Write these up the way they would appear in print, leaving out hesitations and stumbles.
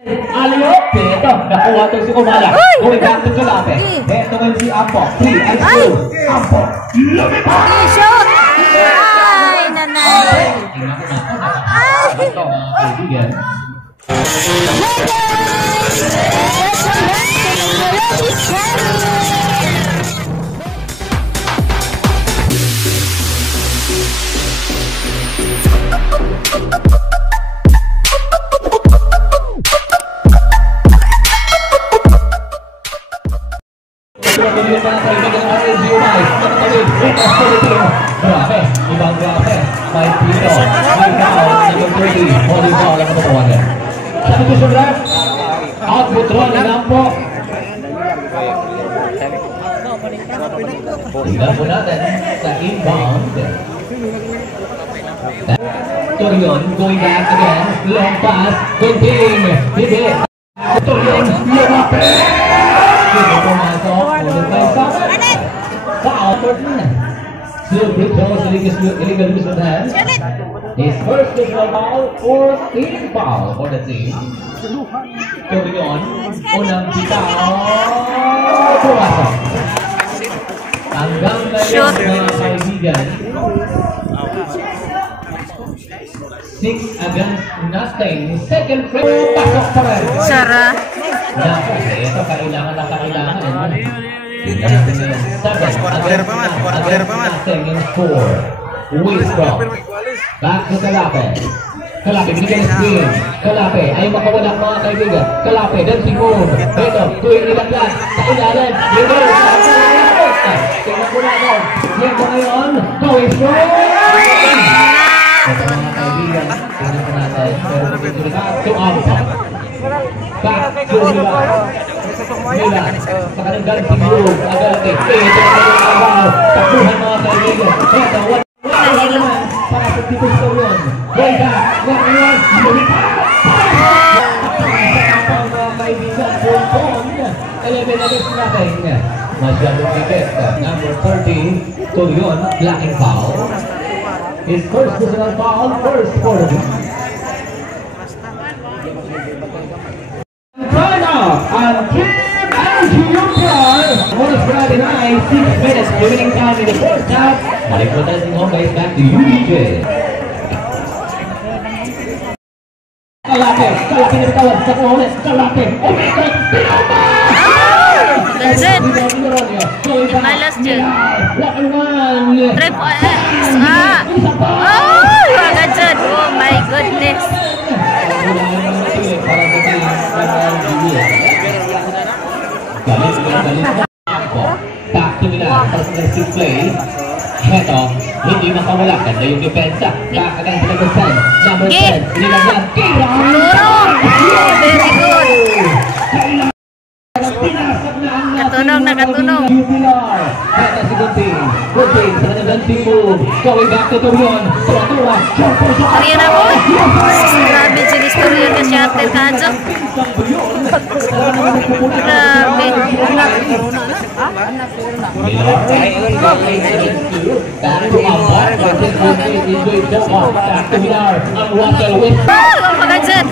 Aliyok! Ito, nakuha ito si Kumala. Going back to Kalate. Ito naman si Ampo. 3 and 2. Ampo. Lumipad! Shoot! Ay, nanay! Ito, kaibigan. Grabe, ibang grabe. May pito, may kao, naging 30, holding ball ang katawagan. Sabi ko sa output run ng Ampo. Tingnan po natin sa inbound. Torion going back again, long pass, Gunting, hindi. Torion, lumapit! Hindi pumasok, ulit na isa. Foul for Tina. Still free throws, illegal use of hands. His first personal foul, 14th foul for the team. Torion, unang bitaw. Pumasok. Hanggang ngayon mga kaibigan. 6 against nothing. Second frame, pasok pa rin. Sara. Ito kailangan na kailangan. 7 nothing in score. Wisdom. Back to Kalape. Kalape, binigyan ng screen. Kalape, ayaw makawala mga kaibigan. Kalape, dancing move. Ito, tuwing ilaglas sa ilalim. Tingnan po natin. Yan po ngayon. Going strong. Ito mga kaibigan. Tingnan po natin. Pero back to Ampo. Back to Mila. Sa kanyang dancing move. Agad. Ito ang agaw. Takbuhan mga kaibigan. Ito, para sa tipos ko yun. Way back. Ngayon. Lumipad. Sa kapang mga kaibigan. Buong 11 against nothing. Masyadong ticket. Number 30, Torion, blocking foul. His first personal foul, first for the team. Time out and Kim and Junior. Bonus Friday night, 6 minutes remaining time in the first half. Balik mo tayo si home base back to UDJ. Kalape na tawad sa kuhulis. Kalape, oh my God, pinapa! That's it. My last year. 3 points. Oh, agad dyan. Oh my goodness. Back to Milan. First play. Heto, hindi makawala. Ganda yung depensa. Back against the defense. Number 10. Nilagyan. Very good. Katunog na katunog. Kata si Gunting. Gunting sa nag-dancing move. Going back to Torion. Tura-tura. Torion ako. Grabe sinis Torion kasi atin kadyo. Grabe. Back to Ambar. Back to Pilar. Ang Water with. Ang pagkadyan.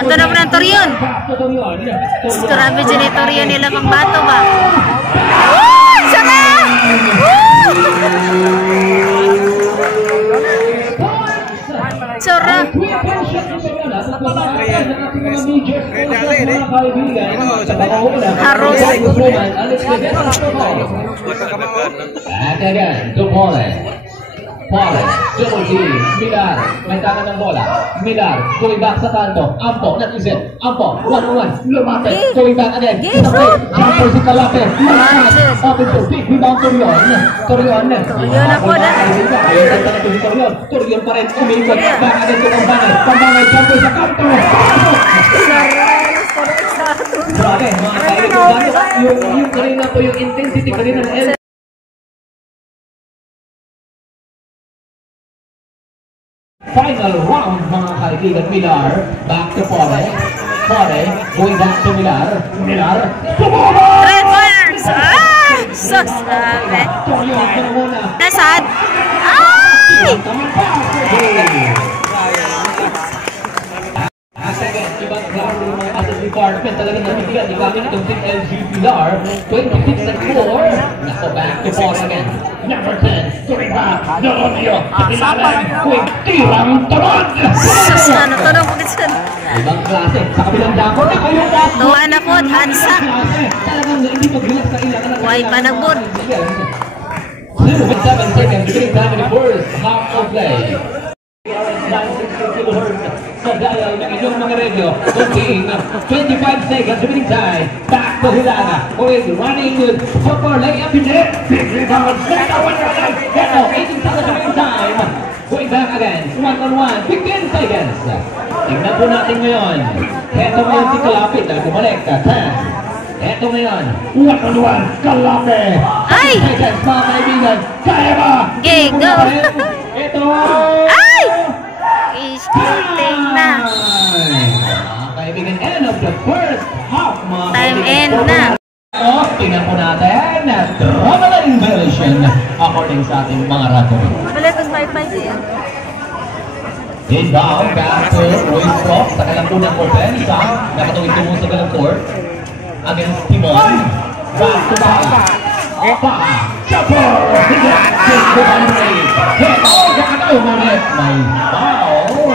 Ando na po ng Torion. Grabe dyan yung Torion nila pang bato ba? Sana! Sora! Haros! At again, to Poland. Poland, double G, Pilar, may tangan ng bola. Pilar, going back sa kanto. Ampo, nag-isip. Ampo, 1-on-1, lumapit. Going back again. Jumper si Kalape. Open to big rebound Torion. Torion ako na. Torion pa rin, umikot. Back again to Pambangay. Pambangay, jumper sa kanto. Grabe, mga kaibigan. Yung kanina po yung intensity kanina ng final round mga kaibigan. Pilar, back to Pore. Pore, going back to Pilar. Pilar, sumama! 3 pointers! Ah! So sabi. Nasaan? Ah! Second, ibang klaro ng mga asset department talagang nabigyan ni gamit itong Team LG Pilar. 26 and 4. Nako, back to pass again. Number 10, going back. Doronio, Pilaran, quick, tirang tarot. Sus, ano to na po dyan? Ibang klase, sa kabilang dako na kayo pa. Tuwa na po, hansa. Talagang hindi magbilas sa ilang. Huwag pa nagbun. 7 seconds, beginning time in the first half of play. 960 kilohertz sa dial ng inyong mga radio. Looking 25 seconds, beginning time. Back to Hilaga. With running with super layup in there. Big rebound. Ito, 18 seconds, beginning time. Going back again. 1-on-1. 15 seconds. Tingnan po natin ngayon. Heto ngayon si Kalapit. Bumalik. 10. Heto ngayon. 1-on-1. Kalapit. Ay! 10 seconds, mga kaibigan. Kaya ba? Okay, go. Ito. Ay! Is-shooting na. Mga kaibigan, end of the first half, mga Time kaibigan. end na. Tingnan po natin at traveling violation according sa ating mga rato. Balik ang wifi siya. Inbound, back to Royce Croft sa kailang unang offense. Nakatuwid mo sa kailang court against Timon. Back to Baha. Baha. Chopper! Hit the boundary. Hit! Oh, nakataw mo ulit. May foul.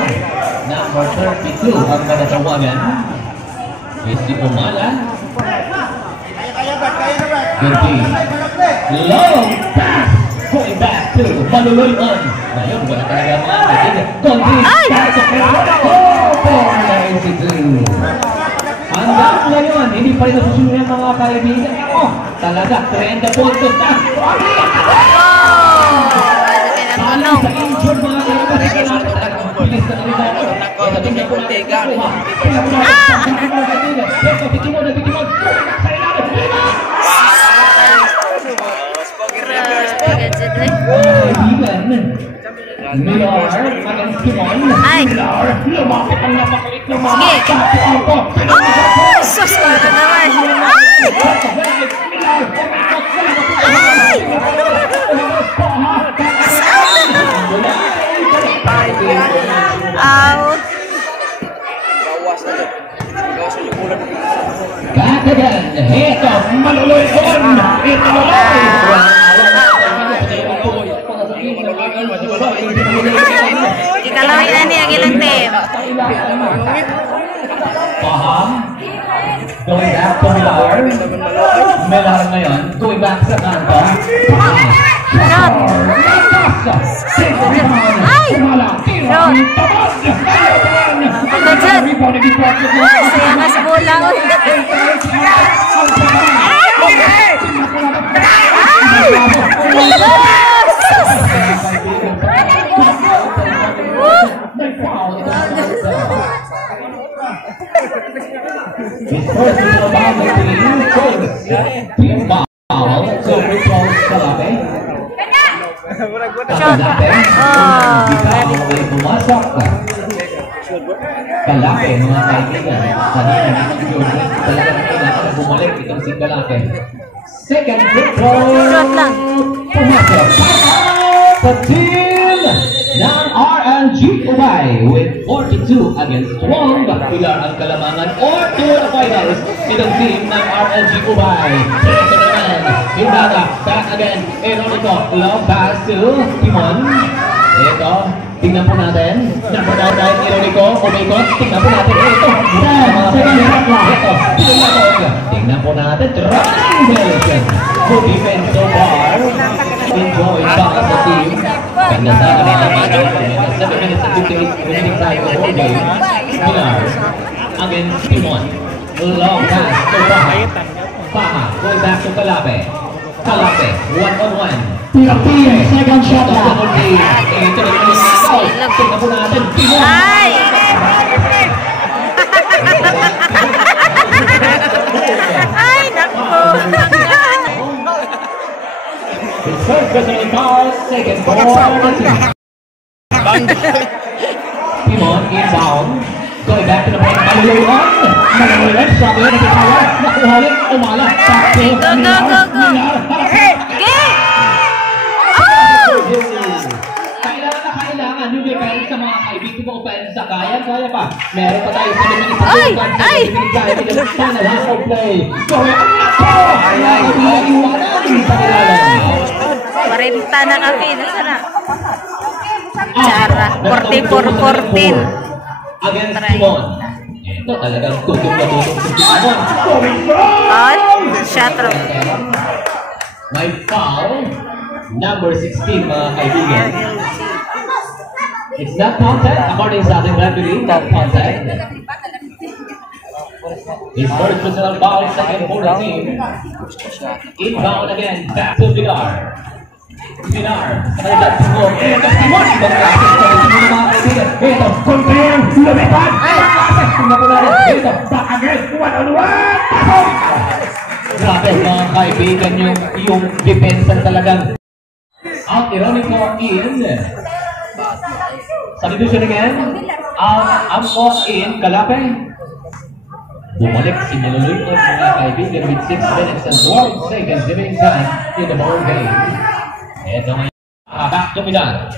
Number 32 ang manatawagan. Is si Umala. Long pass. Going back to Maluluyon. Ngayon, wala talaga mga kaibigan. Continue. Back to Pelota. Oh, 4-92. Hanggang ngayon, hindi pa rin nasusunod yung mga kaibigan. Ako, talaga, 30 puntos na. Paano sa injured mga kaibigan? Bilis na rin ako. Tingnan po natin. Bitimod. Pilar against Timon. Pilar, lumapit ang napakalit ng mga kapito. Ay! Sus, para naman. Ay! Ay! Out. Back again. Ito, Maluluyon. Ito, Ikalawin na niya ang ilang team. Paham. Going back to Pilar. Pilar ngayon. Going back sa kanto. Shot. Ay! Shot. Ang gadyan. Ay, saya nga sa bola. His first is about the team foul. So free throw Kalape. Kalape. May pumasok. Kalape, mga kaibigan. Kanina talagang kailangan bumalik itong si Kalape. Second free throw. Pumasok. The team ng RLG Ubay with 42 against 12. Pilar ang kalamangan or to the finals. Itong team ng RLG Ubay. Ito naman, Hilaga, back again. Ito, long pass to Timon. Ito, tingnan po natin. Number 9, Ironico, umikot. Tingnan po natin. Ito, tingnan po natin. Trying Belgian. Good defense so far. Enjoy baka sa team. Ganda sa mga 7 minutes and 58 remaining time of the game. Pilar against Timon. Long pass to Baha. Baha, going back to Kalape. Kalape, 1-on-1. 15 second shot na. Ito na yung ikaw. Tingnan po natin. Timon. Ay! Ay, naku. His first personal foul, second ball. Timon inbound. Going back to the point. Maluluyon. Maluluyon. Sabi na nagkakawa. Nakuha ulit. Umala. Go. Okay. Oh! yung defense sa mga kaibigan ko offense sa kaya pa. Meron pa tayo sa minutes. Ay! Final play. Marinta na kami. Nasa na? Chara. 44-14. Against Timon. Ito talagang tutok na tutok sa Timon. Shot throw. May foul. Number 16 mga kaibigan. It's not contact according sa ating referee. Not contact. His first personal foul, second for the team. Inbound again, back to Pilar. Pilar, sa kanilang Timon. Ito, Timon! Ibang klaseng sa Timon mga kaibigan. Ito, kontrayang lumipad. Ito, back again, one-on-one. Grabe mga kaibigan yung depensa talagang out ironic mo in. Substitution again. Out mo in Kalape. Bumalik si Maluloy ko mga kaibigan with 6 minutes and 12 seconds remaining time in the ball game. Ito ngayon. Back to Pilar.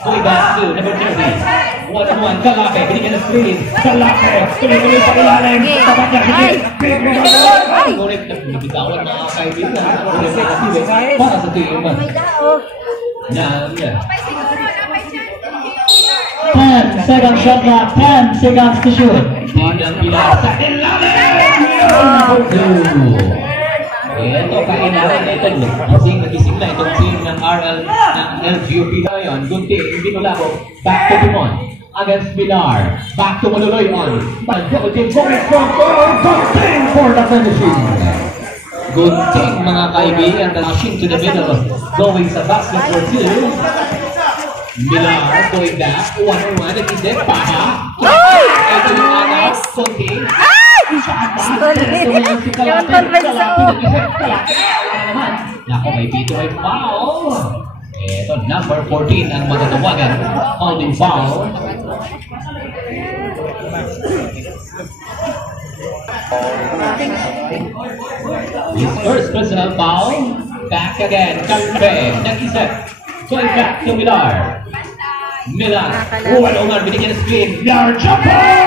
Going back to number 30. One-on-one. Kalape. Binigyan ng screen. Kalape. Tuloy-tuloy sa ilalim. Tapat niya. Ngunit nabitawan mga kaibigan. Para sa team. Nang 10 seconds shot clock. 10 seconds to shoot. Tingnan Pilar sa ilalim. Ito, kainaran na ito. Nagising na itong team ng RL ng LGUP ngayon. Gunting, binulabo. Back to Timon. Against Pilar. Back to Maluloy on. Gunting for the finishing. Gunting mga kaibigan. The machine to the middle. Going sa basket for 2. Pilar going back. 1-on-1. Nag-isip. Paha. Ito yung agaw. Gunting. Nako, may pito ay foul. Ito, number 14 ang matatawagan. Founding foul. His first personal foul. Back again. Kalbe. Nag-isip. Going back to Pilar. Milan. Umar, binigyan ng screen. Pilar, jumper!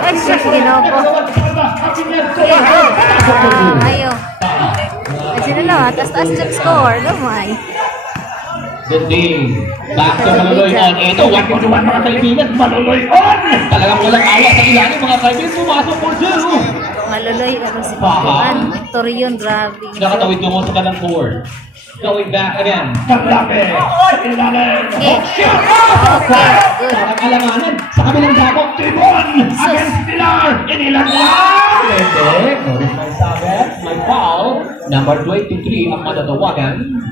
Ay, siya, ginawa ko. Ayo. Ay, sila lang. Taas-taas yung score. Gamay. Gunting. Back to Maluloy on. Ito, 1-1 mga kaibigan. Maluloy on! Talagang walang awa sa ilalim mga kaibigan. Pumasok for 2. Maluloy. Ano si Pahan? Torion, grabe. Nakatawid mo sa kalang court. Going back again. Kalape. Okay. Good. Parang alanganan. Sa kabilang dako. Timon. Against Pilar. Inilang lang. Pwede. Notice my sabit. My foul. Number 23 ang matatawagan.